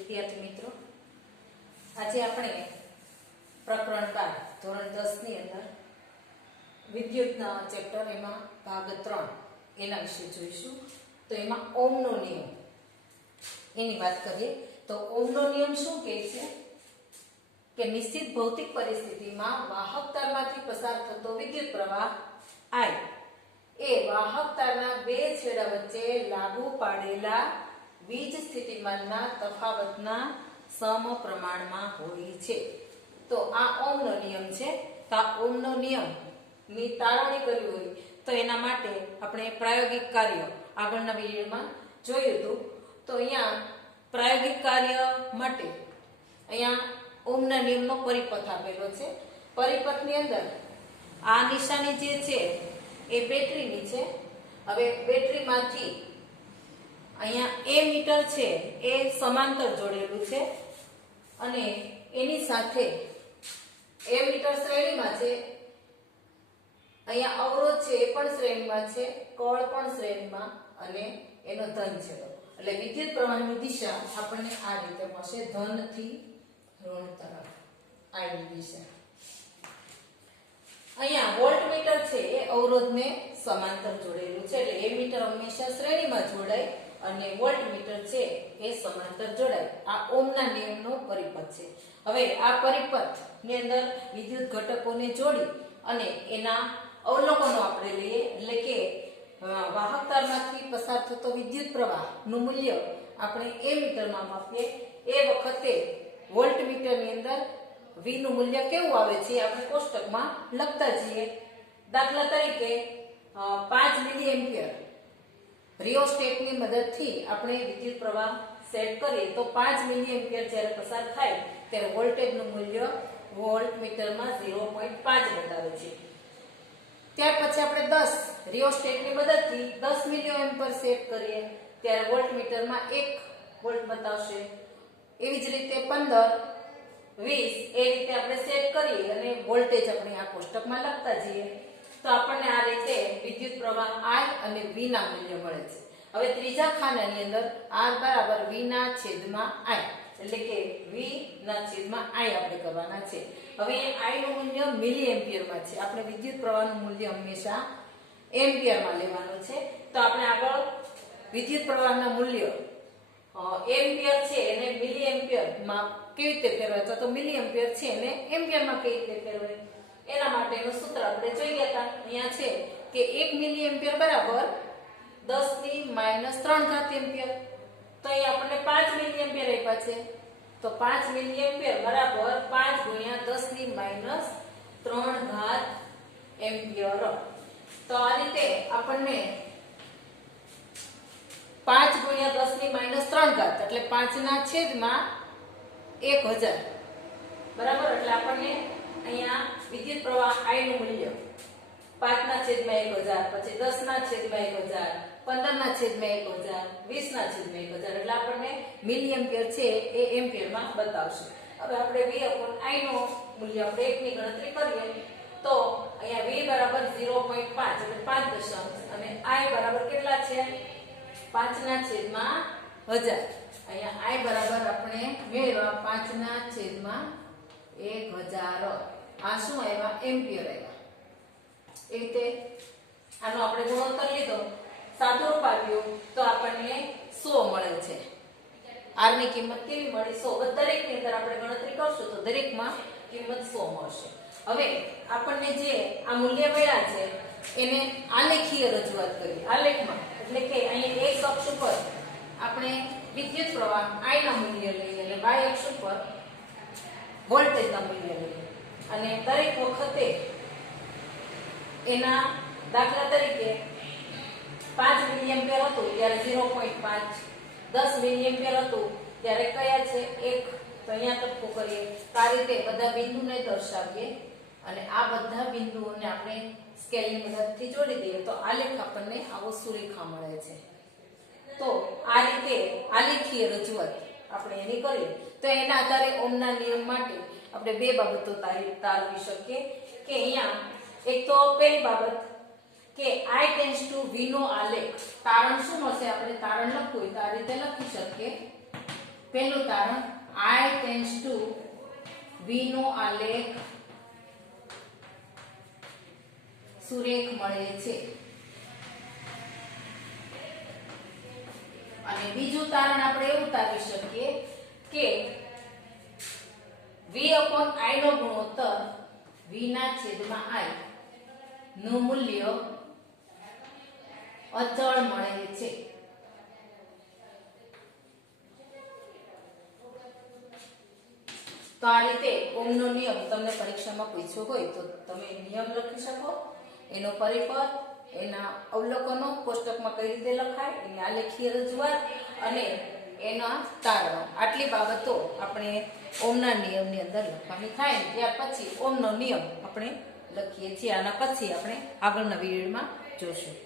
વિદ્યાર્થી મિત્રો, આજે આપણે પ્રકરણ 12 ધોરણ 10 ની અંદર વિદ્યુતના ચેપ્ટર એમાં ભાગ 3 એના વિશે જોઈશું. તો એમાં ઓહમનો નિયમ એની વાત કરીએ તો ઓહમનો નિયમ શું કહે છે કે નિશ્ચિત ભૌતિક પરિસ્થિતિમાં વાહક તારમાંથી પસાર થતો વિદ્યુત પ્રવાહ I એ વાહક તારના બે છેડા વચ્ચે લાગુ પાડેલા વીજ સ્થિતિમાનના તફાવતના સમપ્રમાણમાં હોય છે. તો આ ઓહમનો નિયમ છે. તો આ ઓહમનો નિયમ ની તારવણી કરવી હોય તો એના માટે આપણે પ્રાયોગિક કાર્ય આગળના વિડિયોમાં જોયું હતું. તો અહીંયા પ્રાયોગિક કાર્ય માટે અહીંયા ઓહમના નિયમનો પરિપથ આપેલો છે. પરિપથની અંદર આ નિશાની જે છે એ બેટરીની છે. હવે બેટરીમાંથી અહીંયા A મીટર છે એ સમાંતર જોડેલું છે અને એની સાથે A મીટર શ્રેણીમાં છે. અહીંયા અવરોધ છે એ પણ શ્રેણીમાં છે, કળ પણ શ્રેણીમાં અને એનો ધન છેડો. એટલે વિદ્યુત પ્રવાહની દિશા આપણને આ રીતે મળશે, ધન થી ઋણ તરફ I ની દિશા. અહીંયા વોલ્ટમીટર છે એ અવરોધને સમાંતર જોડેલું છે એટલે A મીટર હંમેશા શ્રેણીમાં જોડાય અને વોલ્ટમીટર છે એ સમાંતર જોડાય. આ ઓહમના નિયમનો પરિપથ છે. હવે આ પરિપથ ની અંદર વિદ્યુત ઘટકોને જોડી અને એના અવલોકનો આપણે લઈએ. એટલે કે વાહક તારમાંથી પસાર થતો વિદ્યુત પ્રવાહનું મૂલ્ય આપણે A મીટરમાં માપીએ. એ વખતે વોલ્ટમીટરની અંદર V નું મૂલ્ય કેવું આવે છે આપણે કોષ્ટકમાં લખતા જઈએ. દાખલા તરીકે 5 મિલિએમ્પિયર રિયોસ્ટેટની મદદથી આપણે વિદ્યુત પ્રવાહ સેટ કરીએ તો 5 મિલિએમ્પિયર જ્યારે પસાર થાય ત્યારે વોલ્ટેજનું મૂલ્ય વોલ્ટમીટરમાં 0.5 બતાવે છે. ત્યાર પછી આપણે 10 રિયોસ્ટેટની મદદથી 10 મિલિએમ્પિયર સેટ કરીએ ત્યારે વોલ્ટમીટરમાં 1 વોલ્ટ બતાવશે. એવી જ રીતે 15 20 એ રીતે આપણે સેટ કરીએ અને વોલ્ટેજ આપણે આ કોષ્ટકમાં લખતા જઈએ તો આપણને આ રીતે વિદ્યુત પ્રવાહ I અને V ના મૂલ્ય મળે છે. હવે ત્રીજા ખાનાની અંદર R બરાબર V ના છેદમાં I એટલે કે V ના છેદમાં I આપણે કરવાના છે. હવે I નું મૂલ્ય મિલિએમ્પિયરમાં છે. આપણે વિદ્યુત પ્રવાહનું મૂલ્ય હંમેશા એમ્પિયરમાં લેવાનું છે. તો આપણે આગળ વિદ્યુત પ્રવાહના મૂલ્ય એમ્પિયર છે એને મિલિએમ્પિયરમાં કેવી રીતે ફેરવાય તો મિલિએમ્પિયર છે એને એમ્પિયરમાં કેવી રીતે ફેરવાય એના માટેનું સૂત્ર આપણે જોઈ ગયા હતા. અહીંયા છે કે 1 મિલિએમ્પિયર બરાબર 10⁻³ એમ્પિયર. તો અહીંયા આપણને 5 મિલિએમ્પિયર આપ્યા છે તો 5 મિલિએમ્પિયર બરાબર 5 × 10⁻³ એમ્પિયર. તો આ રીતે આપણને 5 × 10⁻³ એટલે 5/1000 બરાબર. એટલે આપણને અહીંયા વિદ્યુત પ્રવાહ I નું મૂલ્ય 5/1000 પછી 10/1000 15/1000 20/1000 એટલે આપણને મિલિએમ્પિયર છે એ એમ્પિયરમાં બતાવશે. હવે આપણે V/I નું મૂલ્ય આપણે 1 ની ગણતરી કરીએ તો અહીંયા V બરાબર 0.5 એટલે 5 દશાંશ અને I બરાબર કેટલા છે 5/1000. અહીંયા I બરાબર આપણે મેળવ્યા 5/1000. આ શું આવ્યા એમ્પિયર આવ્યા. એ રીતે આનો આપણે ગુણોત્તર લીધો સાદુરૂપ આવ્યું તો આપણને 100 મળે છે. R ની કિંમત કેવી મળી 100. દરેકની અંદર આપણે ગણતરી કરશું તો દરેકમાં કિંમત 100 મળશે. હવે આપણને જે આ મૂલ્ય મળ્યા છે એને આલેખીય રજૂઆત કરી. આલેખમાં એટલે કે અહીં x અક્ષ ઉપર આપણે વિદ્યુત પ્રવાહ I ના મૂલ્ય લઈએ અને y અક્ષ ઉપર વોલ્ટેજના મૂલ્ય લઈએ અને દરેક વખતે એના દાખલા તરીકે 5 મિલિએમ્પિયર હતું ત્યારે 0.5, 10 મિલિએમ્પિયર હતું ત્યારે કયા છે 1. તો અહીંયા ટપકો કરીએ આ રીતે બધા બિંદુને દર્શાવીએ અને આ બધા બિંદુઓને આપણે સ્કેલની મદદથી જોડી દઈએ તો આલેખ આપણને આવો સુરેખા મળે છે. તો આ રીતે આલેખીય રજૂઆત આપણે એની કરીએ તો એના આધારે ઓહમના નિયમ માટે આપણે બે બાબતો તારવી શકીએ કે અહીંયા એક તો પહેલી બાબત કે I ટેન્ડ્સ ટુ V નો આલેખ તારણ શું હશે આપણે તારણ લખવું હોય તો આ રીતે લખી શકીએ પહેલું તારણ I ટેન્ડ્સ ટુ V નો આલેખ સુરેખ મળે છે. અને બીજું તારણ આપણે એવું તારવી શકીએ કે V/I નો ગુણોત્તર V ના છેદમાં I નું મૂલ્ય અચળ મળે છે. તો આ રીતે ઓમનો નિયમ તમને પરીક્ષામાં પૂછ્યો હોય તો તમે નિયમ લખી શકો, એનો પરિપથ, એના અવલોકનો કોષ્ટકમાં કઈ રીતે લખાય, એની આલેખીય રજૂઆત અને એના તારણો, આટલી બાબતો આપણે ઓમના નિયમની અંદર લખવાની થાય. ત્યાર પછી ઓમનો નિયમ આપણે લખીએ છીએ. આના પછી આપણે આગળના વિડીયોમાં જોશું.